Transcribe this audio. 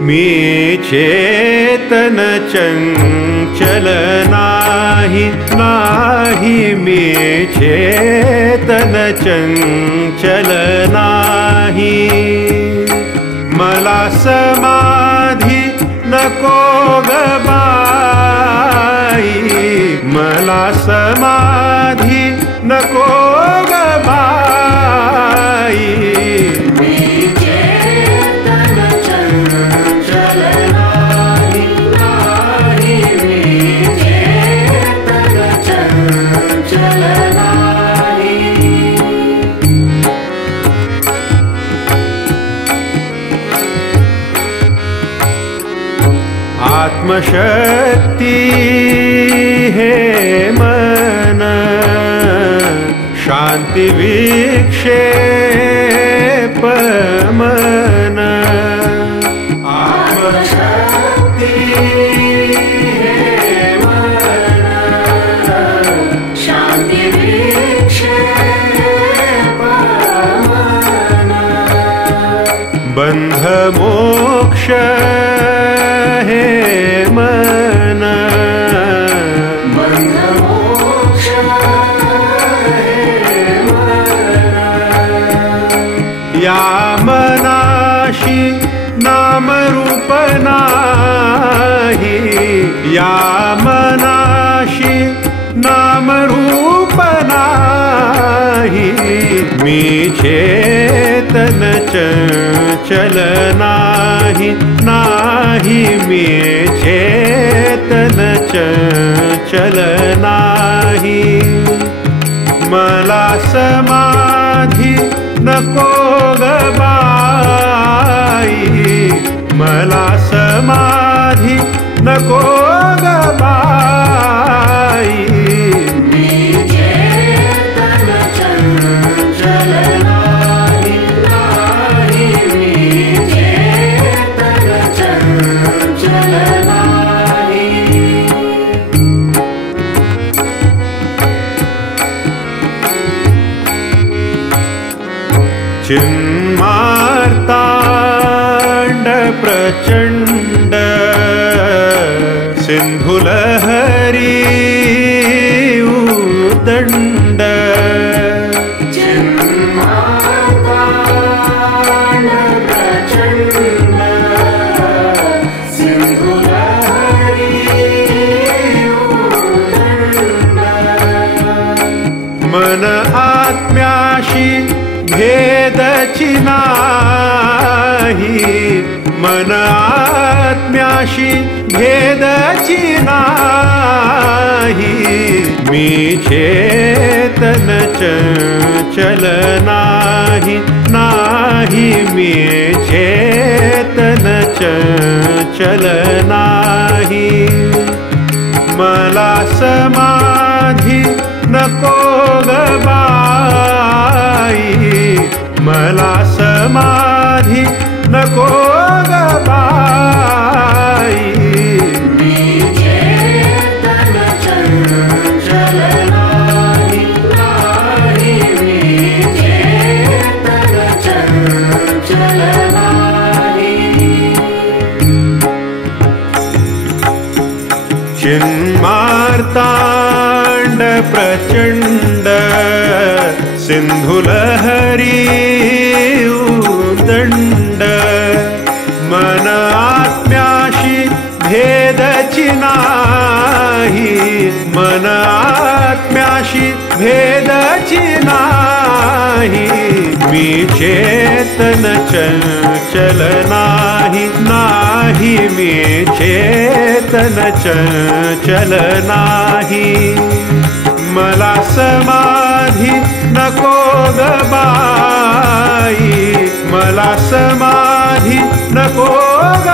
मी चेतन चंचल नाही, नाही मी चेतन चंचल नाही। मला समाधी नको ग बाई, मला समाधी नको ग बाई। मी चेतन चंचल नाही, नाही मी चेतन चंचल नाही। आत्मशक्ती हे मन शांति विक्षेप मन। आत्मशक्ती हे मन शांति विक्षेप मन। बंध मोक्ष हे मन, बंध मोक्ष हे मन। या मनाशी नामरूप नाही, या मनाशी नामरूप नाही। मी चेतन चंचल नाही, नाही मी चेतन चंचल नाही। मला समाधी नको ग बाई, मला समाधी नको ग बाई। मी चेतन चंचल नाही, नाही मी चेतन चंचल नाही। चिन्मार्ताण्ड प्रचण्ड सिन्धुलहरी उद्दण्ड। चिन्मार्ताण्ड प्रचण्ड सिन्धुलहरी उद्दण्ड। मन आत्म्याशी भेदची नाही, मन आत्म्याशी भेदची नाही। मी चेतन चंचल नाही, नाही मी चेतन चंचल नाही। मला समाधी नको ग बाई, मला समाधी नको ग बाई। मी चेतन चंचल नाही, नाही मी चेतन चंचल नाही। चिन्मार्ताण्ड प्रचण्ड सिन्धुलहरी उद्दण्ड। मन आत्म्याशी भेदची नाही, मन आत्म्याशी भेदची नाही। मी चेतन चंचल नाही, नाही मी चेतन चंचल नाही। मला समाधी नको ग बाई, मला समाधी नको ग